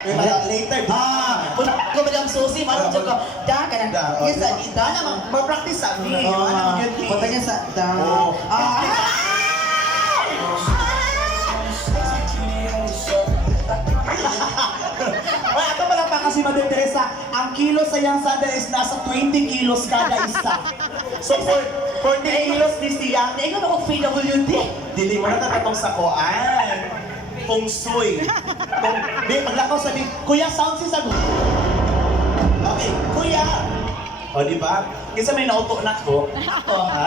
Later. Una ko ba susi, marang ko da ka na. Yes, da na mag-practice sa amin. Punta niya sa da. Ay, ato pala pa kasi Mother Teresa, ang kilo sa yang sandal is nasa 20 kilos kada isa. So for 40 kilos ni siya, Hindi ko ako PWD. dili mo na tatatong sa koan. Feng Shui. Di, paglakaw sabi, Kuya, sound si sagot. Okay, Kuya. O, di ba? Kasi may nauto na ko. Ako, ha?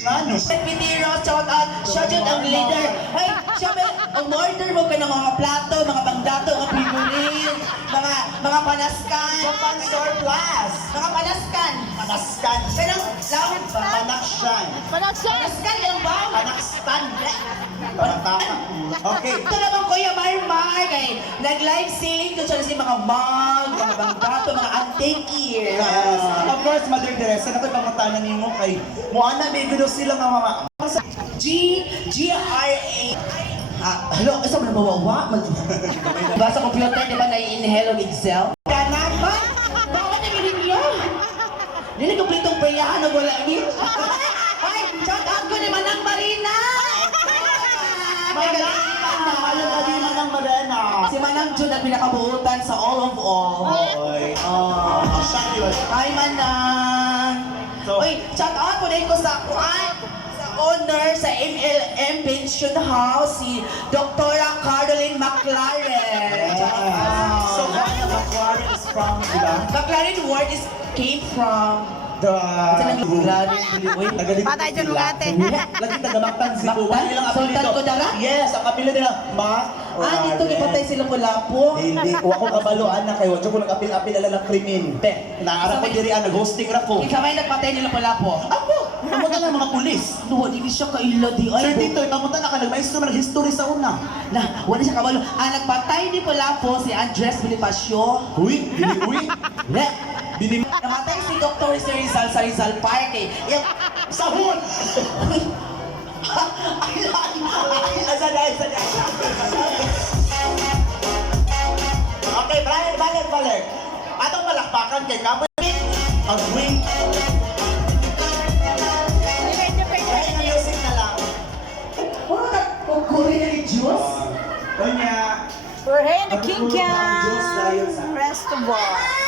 Ano? Piniro, shout out ang leader. Ay, sabi, ang order mo ka ng mga plato, mga bangdato, mga figurine, mga panaskan. Japan surplus. Mga panaskan. Panaskan. Pero, lawad ba? Panaksyan. Panaskan yung ba? Panakstan. Panataka. Okay. Ito naman Kuya Marmar, kay nag-live selling ko siya si mga mug, mga bangdato, mga antique. Yes. Of course, Mother Teresa, nako'y pamuntanan niyo mo kay Moana, may gulo sila nga mga G-R-A. Hello, isa mo na bawawa? Basta computer, di ba na-inhale ang Excel? Kanan ba? Bawat na bilhin niyo? Dili kompletong prayahan na wala ni. Ay, shout out ko ni Manang Marina! Ayun, abi man ang Marena. Si Manang Jun ang pinakabuutan sa all of all. Oy. Siya yun. Hi, Manang! So- Uy, shout out po din ko sa owner sa MLM Pension House, si Dr. Caroline McLaren. So, what the Macquarie is from, diba? McLaren word is came from The... Patay dyan mga ate. Lagi tagamaktan si Buwa. Mactan? Nilang Sultan apelido. Kudarat? Yes, ang kapila nila, dito ipatay sila Lapu-Lapu. Hindi, huwag ko kabaloan na kayo. Diyo ko nag-apil-apil ala ng krimen. Naarap ko diri ang nag-hosting ra ko. Ikaw ay nagpatay nila Lapu-Lapu. Ako, kamuta ng mga pulis. Duwa, di siya kaila di Sir ay. Tito, kamuta na ka, nag-maestro man history sa una. Na, wala siya kabalo. Ang nagpatay ni Lapu si Andres Bonifacio. Uy, uy. Ne, Binim... namatay si Dr. Rizal sa Rizal Park eh. Yung, Sahon! Okay, balik. Atong malakpakan kay Kapoy. Ang wing. Kaya nga music na lang. wala ka Korean religious? Kanya. We're here in the Diyos dahil Kinkian sa... Festival.